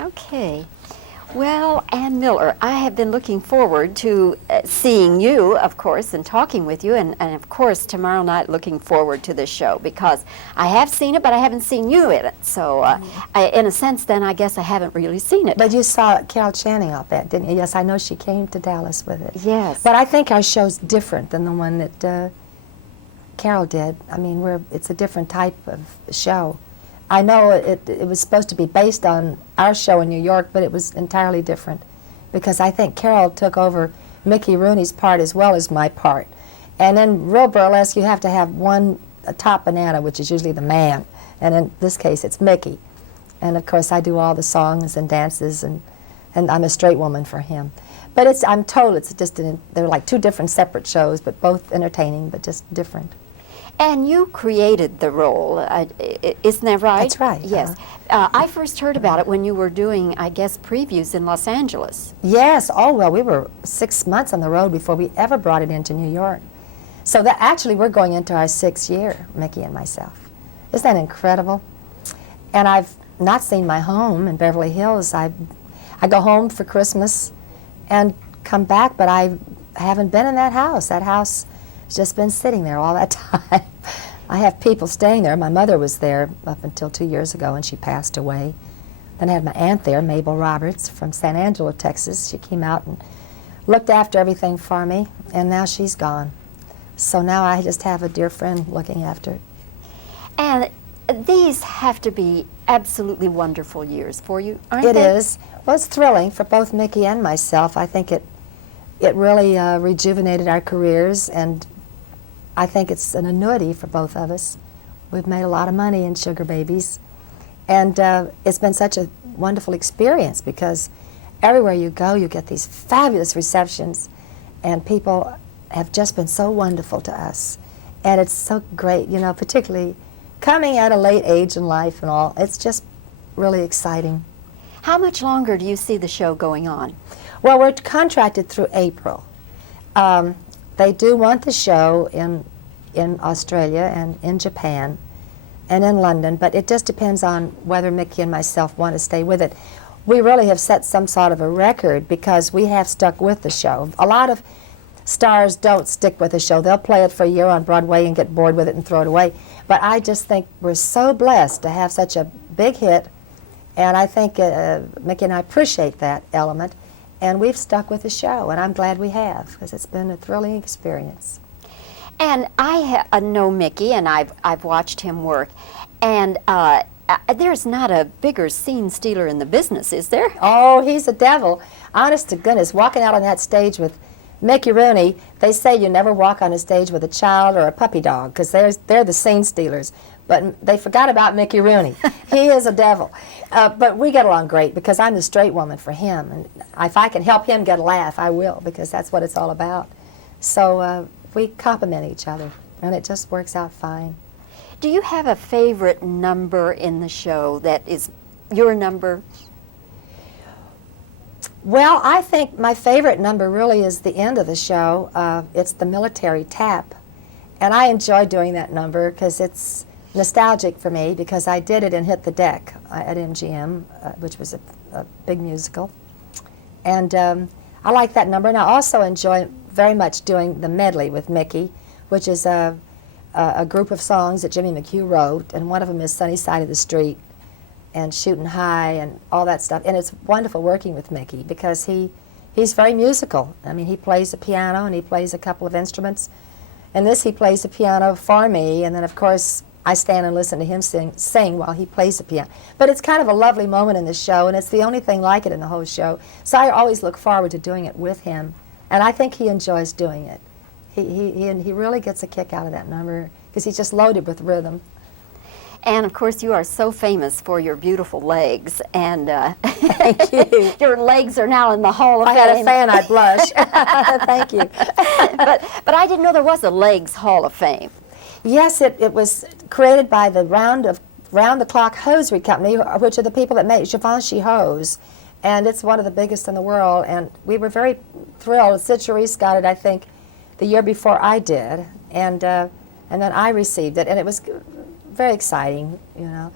Okay. Well, Ann Miller, I have been looking forward to seeing you, of course, and talking with you, and of course, tomorrow night looking forward to this show, because I have seen it, but I haven't seen you in it. So, in a sense, then, I guess I haven't really seen it. But you saw Carol Channing off that, didn't you? Yes, I know she came to Dallas with it. Yes. But I think our show's different than the one that Carol did. I mean, it's a different type of show. I know it was supposed to be based on our show in New York, but it was entirely different, because I think Carol took over Mickey Rooney's part as well as my part. And in real burlesque, you have to have a top banana, which is usually the man, and in this case, it's Mickey. And of course, I do all the songs and dances, and I'm a straight woman for him. But I'm told it's just they're like two different separate shows, but both entertaining, but just different. And you created the role, isn't that right? That's right. Yes. I first heard about it when you were doing, I guess, previews in Los Angeles. Yes. Oh, well, we were 6 months on the road before we ever brought it into New York. So that actually, we're going into our 6th year, Mickey and myself. Isn't that incredible? And I've not seen my home in Beverly Hills. I go home for Christmas and come back, but I haven't been in that house. That house has just been sitting there all that time. I have people staying there. My mother was there up until 2 years ago, and she passed away. Then I had my aunt there, Mabel Roberts, from San Angelo, Texas. She came out and looked after everything for me, and now she's gone. So now I just have a dear friend looking after it. And these have to be absolutely wonderful years for you, aren't they? It is. Well, it's thrilling for both Mickey and myself. I think it really rejuvenated our careers, and I think it's an annuity for both of us. We've made a lot of money in Sugar Babies, and it's been such a wonderful experience, because everywhere you go, you get these fabulous receptions, and people have just been so wonderful to us. And it's so great, you know, particularly coming at a late age in life and all. It's just really exciting. How much longer do you see the show going on? Well, we're contracted through April. They do want the show in Australia and in Japan and in London, but it just depends on whether Mickey and myself want to stay with it. We really have set some sort of a record, because we have stuck with the show. A lot of stars don't stick with the show. They'll play it for a year on Broadway and get bored with it and throw it away. But I just think we're so blessed to have such a big hit, and I think Mickey and I appreciate that element. And we've stuck with the show, and I'm glad we have, because it's been a thrilling experience. And I know Mickey, and I've watched him work, and there's not a bigger scene stealer in the business, is there? Oh, he's a devil. Honest to goodness, walking out on that stage with Mickey Rooney, they say you never walk on a stage with a child or a puppy dog, because they're the scene stealers. But they forgot about Mickey Rooney. He is a devil. But we get along great, because I'm the straight woman for him. And if I can help him get a laugh, I will, because that's what it's all about. So we complement each other, and it just works out fine. Do you have a favorite number in the show that is your number? Well, I think my favorite number really is the end of the show. It's the military tap. And I enjoy doing that number, because it's nostalgic for me, because I did it in Hit the Deck at MGM, which was a big musical. And I like that number. And I also enjoy very much doing the medley with Mickey, which is a group of songs that Jimmy McHugh wrote, and one of them is Sunny Side of the Street and Shooting High and all that stuff. And it's wonderful working with Mickey, because he's very musical. I mean, he plays the piano and he plays a couple of instruments. And this, he plays the piano for me, and then of course I stand and listen to him sing while he plays the piano. But it's kind of a lovely moment in the show, and it's the only thing like it in the whole show. So I always look forward to doing it with him, and I think he enjoys doing it. He really gets a kick out of that number, because he's just loaded with rhythm. And of course, you are so famous for your beautiful legs, and Thank you. your legs are now in the Hall of If I Fame. had a fan, I'd blush. Thank you. but I didn't know there was a Legs Hall of Fame. Yes, it was created by the Round the Clock Hosiery Company, which are the people that make Givenchy hose. And it's one of the biggest in the world. And we were very thrilled. Sid Charisse got it, I think, the year before I did. And then I received it. And it was very exciting, you know.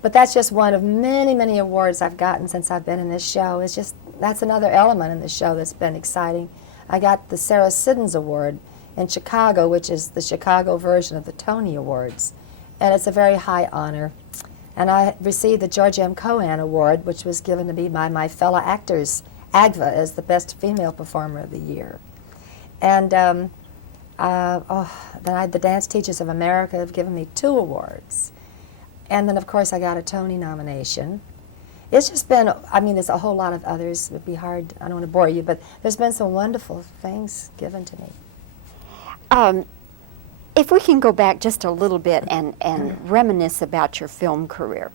But that's just one of many, many awards I've gotten since I've been in this show. It's just, that's another element in the show that's been exciting. I got the Sarah Siddons Award in Chicago, which is the Chicago version of the Tony Awards. And it's a very high honor. And I received the George M. Cohan Award, which was given to me by my fellow actors, AGVA, as the Best Female Performer of the Year. And then the Dance Teachers of America have given me 2 awards. And then, of course, I got a Tony nomination. It's just been, I mean, there's a whole lot of others. It would be hard, I don't want to bore you, but there's been some wonderful things given to me. If we can go back just a little bit and reminisce about your film career.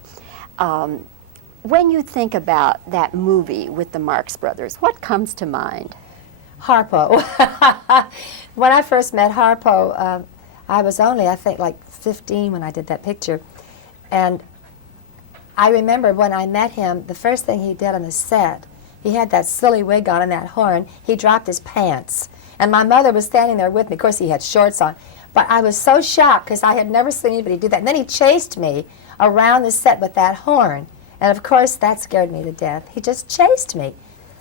When you think about that movie with the Marx Brothers, what comes to mind? Harpo. When I first met Harpo, I was only, I think, like 15 when I did that picture. And I remember when I met him, the first thing he did on the set, he had that silly wig on and that horn, he dropped his pants. And my mother was standing there with me. Of course, he had shorts on. But I was so shocked because I had never seen anybody do that. And then he chased me around the set with that horn. And of course, that scared me to death. He just chased me.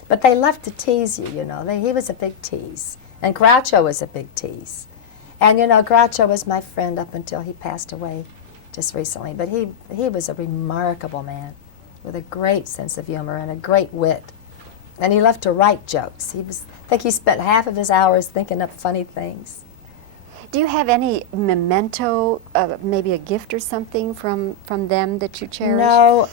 But they love to tease you, you know. He was a big tease. And Groucho was a big tease. And, you know, Groucho was my friend up until he passed away just recently. But he was a remarkable man with a great sense of humor and a great wit. And he loved to write jokes. I think he spent half of his hours thinking up funny things. Do you have any memento, maybe a gift or something from them that you cherish? No,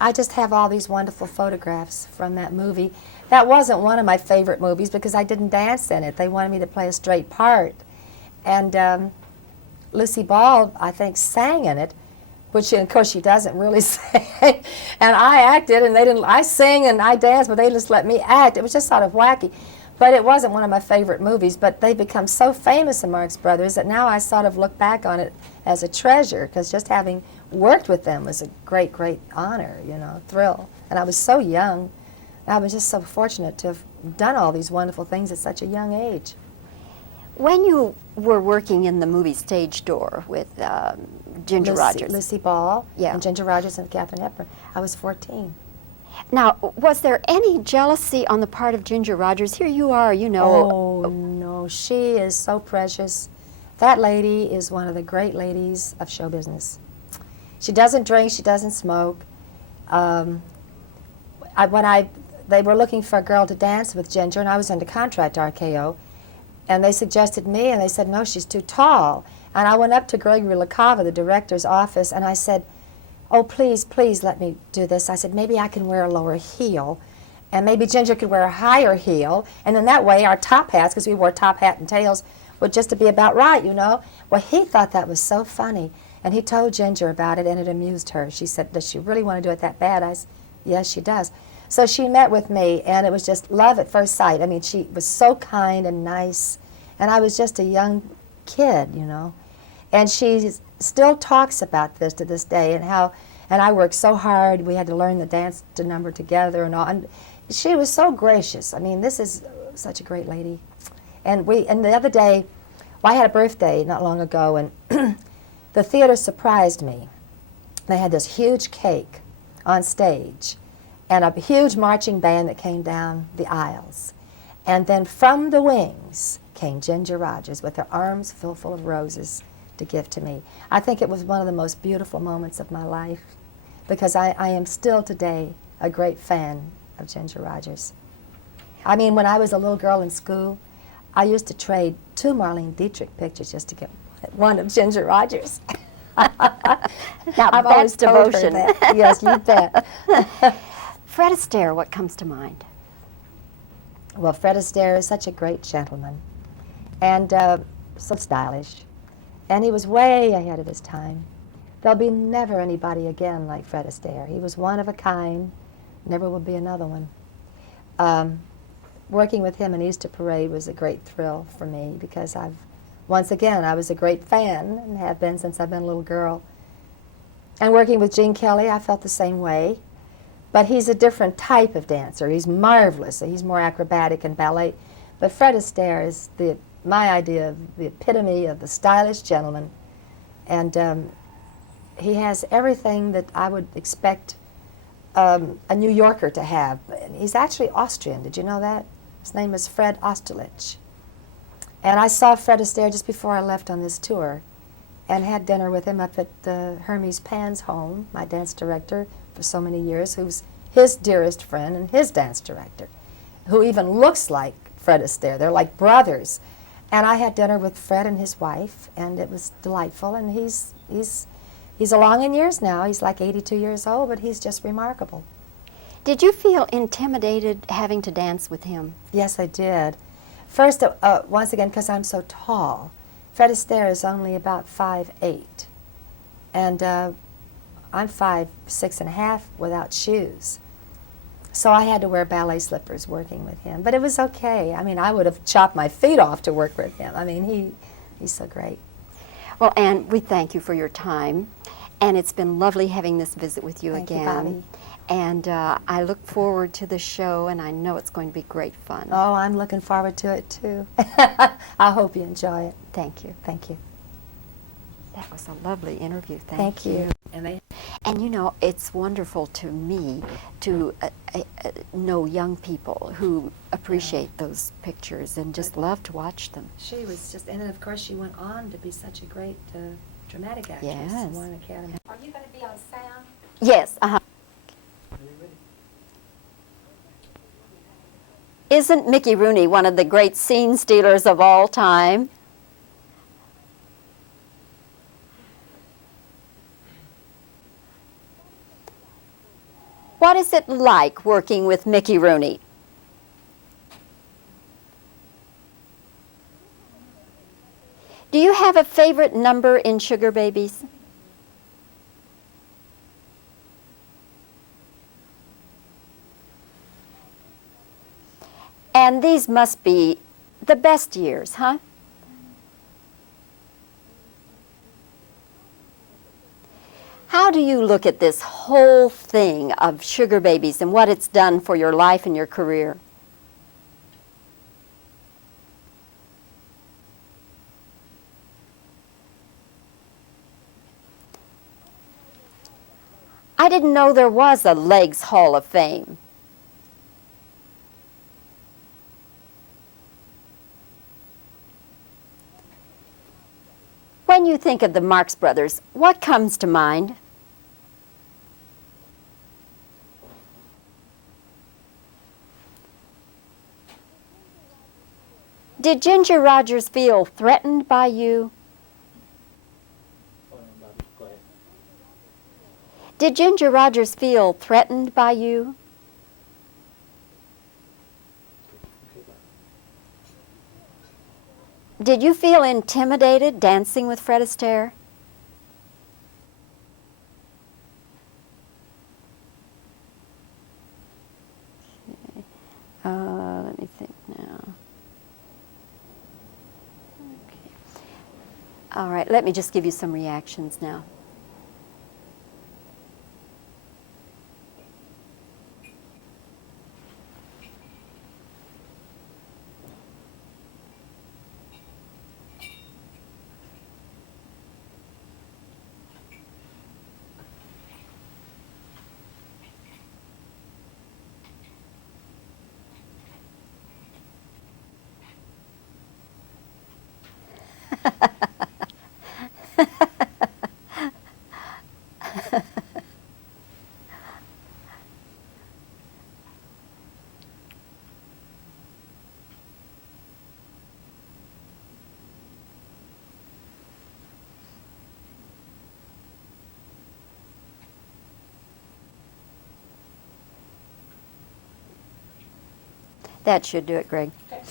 I just have all these wonderful photographs from that movie. That wasn't one of my favorite movies because I didn't dance in it. They wanted me to play a straight part. And Lucy Ball, I think, sang in it, which, of course, she doesn't really sing. And I acted, and they didn't. I sing and I dance, but they just let me act. It was just sort of wacky. But it wasn't one of my favorite movies. But they become so famous, the Marx Brothers, that now I sort of look back on it as a treasure, because just having worked with them was a great, great honor, you know, thrill. And I was so young. I was just so fortunate to have done all these wonderful things at such a young age. When you were working in the movie Stage Door with Ginger Rogers. Lucy Ball, Yeah. and Ginger Rogers and Katharine Hepburn, I was 14. Now, was there any jealousy on the part of Ginger Rogers? Here you are, you know. Oh, no, she is so precious. That lady is one of the great ladies of show business. She doesn't drink, she doesn't smoke. They were looking for a girl to dance with Ginger, and I was under contract to RKO, and they suggested me, and they said, no, she's too tall. And I went up to Gregory LaCava, the director's office, and I said, oh, please, please let me do this. I said, maybe I can wear a lower heel, and maybe Ginger could wear a higher heel, and in that way our top hats, because we wore top hat and tails, would just to be about right, you know. Well, he thought that was so funny, and he told Ginger about it, and it amused her. She said, does she really want to do it that bad? I said, yes, she does. So she met with me, and it was just love at first sight. I mean, she was so kind and nice, and I was just a young kid, you know. And she still talks about this to this day, and how, and I worked so hard. We had to learn the dance to number together and all. And she was so gracious. I mean, this is such a great lady. And the other day, well, I had a birthday not long ago, and the theater surprised me. They had this huge cake on stage, and a huge marching band that came down the aisles. And then from the wings came Ginger Rogers with her arms full of roses to give to me. I think it was one of the most beautiful moments of my life, because I am still today a great fan of Ginger Rogers. I mean, when I was a little girl in school, I used to trade 2 Marlene Dietrich pictures just to get one of Ginger Rogers. Now, I've always that's told her devotion. that. Yes, you bet. Fred Astaire, what comes to mind? Well, Fred Astaire is such a great gentleman, and so stylish. And he was way ahead of his time. There'll be never anybody again like Fred Astaire. He was one of a kind. Never will be another one. Working with him in Easter Parade was a great thrill for me, because once again, I was a great fan, and have been since I've been a little girl. And working with Gene Kelly, I felt the same way. But he's a different type of dancer. He's marvelous. He's more acrobatic and ballet. But Fred Astaire is my idea of the epitome of the stylish gentleman. And he has everything that I would expect a New Yorker to have. He's actually Austrian. Did you know that? His name is Fred Osterlich. And I saw Fred Astaire just before I left on this tour and had dinner with him up at Hermes Pan's home, my dance director for so many years, who's his dearest friend and his dance director, who even looks like Fred Astaire. They're like brothers. And I had dinner with Fred and his wife, and it was delightful. And he's along in years now. He's like 82 years old, but he's just remarkable. Did you feel intimidated having to dance with him? Yes, I did. First, once again, because I'm so tall. Fred Astaire is only about 5'8", and I'm 5'6.5" without shoes. So I had to wear ballet slippers working with him, but it was okay. I mean, I would have chopped my feet off to work with him. I mean, he's so great. Well, Anne, we thank you for your time, and it's been lovely having this visit with you Thank you, again. Bobby. And I look forward to the show, and I know it's going to be great fun. Oh, I'm looking forward to it too. I hope you enjoy it. Thank you. Thank you. That was a lovely interview. Thank you. And you know, it's wonderful to me to know young people who appreciate those pictures and just love to watch them. She was just, and then of course she went on to be such a great dramatic actress. Yes. Won an Academy. Are you going to be on sound? Yes. Isn't Mickey Rooney one of the great scene stealers of all time? What is it like working with Mickey Rooney? Do you have a favorite number in Sugar Babies? And these must be the best years, huh? How do you look at this whole thing of Sugar Babies and what it's done for your life and your career? I didn't know there was a Legs Hall of Fame. When you think of the Marx Brothers, what comes to mind? Did Ginger Rogers feel threatened by you? Did Ginger Rogers feel threatened by you? Did you feel intimidated dancing with Fred Astaire? Okay. Let me think now. Okay. All right, let me just give you some reactions now. That should do it, Greg. Okay.